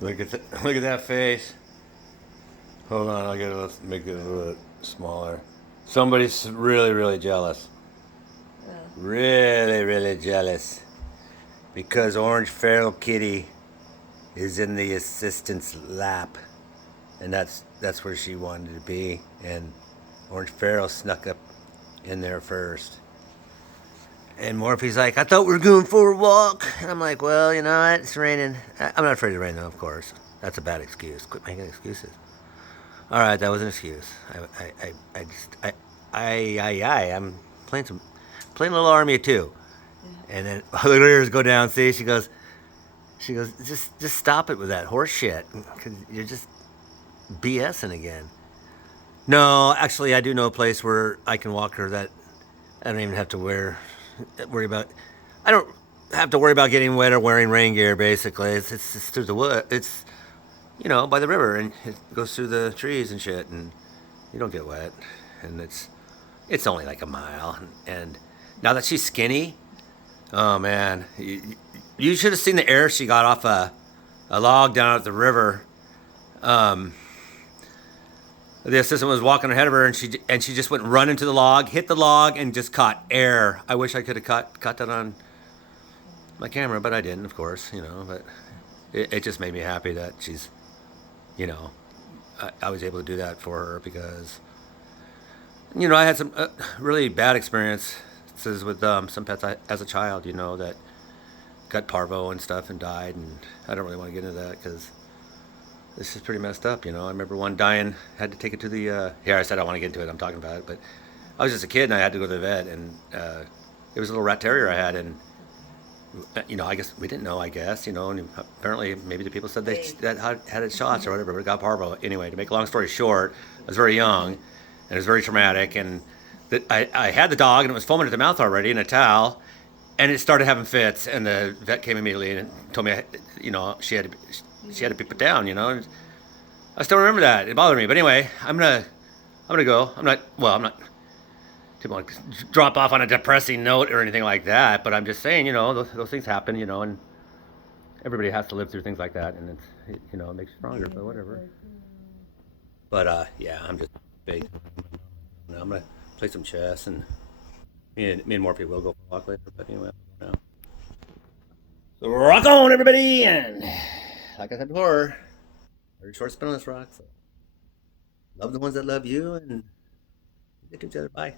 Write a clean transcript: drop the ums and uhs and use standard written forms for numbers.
Look at that face. Hold on, let's make it a little bit smaller. Somebody's really jealous. Really jealous. Because Orange Feral Kitty is in the assistant's lap. And that's where she wanted to be. And Orange Feral snuck up in there first. And Morphy's like, I thought we were going for a walk. And I'm like, well, you know what? It's raining. I'm not afraid of rain, though, of course. That's a bad excuse. Quit making excuses. All right, that was an excuse. I'm playing a little army of two. And then the ears go down. See, she goes, just stop it with that horse shit, because you're just BSing again. No, actually, I do know a place where I can walk her that I don't even have to worry about. I don't have to worry about getting wet or wearing rain gear. Basically, it's through the wood. It's by the river, and it goes through the trees and shit, and you don't get wet, and it's only like a mile. And now that she's skinny, oh man, you should have seen the air she got off a log down at the river. The assistant was walking ahead of her, and she just went run into the log, hit the log, and just caught air. I wish I could have caught that on my camera, but I didn't, of course. But it just made me happy that she's, I was able to do that for her because, I had some really bad experiences with some pets as a child, that got parvo and stuff and died, and I don't really want to get into that because this is pretty messed up, I remember one dying, had to take it to the, here I said I don't want to get into it, I'm talking about it, but I was just a kid and I had to go to the vet, and it was a little rat terrier I had, and, I guess, we didn't know, and apparently maybe the people said that had its shots or whatever, but it got parvo. Anyway, to make a long story short, I was very young, and it was very traumatic, and I had the dog, and it was foaming at the mouth already in a towel, and it started having fits, and the vet came immediately and told me, she had to be put down, and I still remember that. It bothered me. But anyway, I'm gonna go. I'm not didn't want to drop off on a depressing note or anything like that, but I'm just saying, those things happen, and everybody has to live through things like that, and it makes you stronger, but whatever. But yeah, I'm just big. I'm gonna play some chess, and me and Morphy will go for a walk later, but anyway, So rock on, everybody, and like I said before, very short spin on this rock. So love the ones that love you, and get to each other. Bye.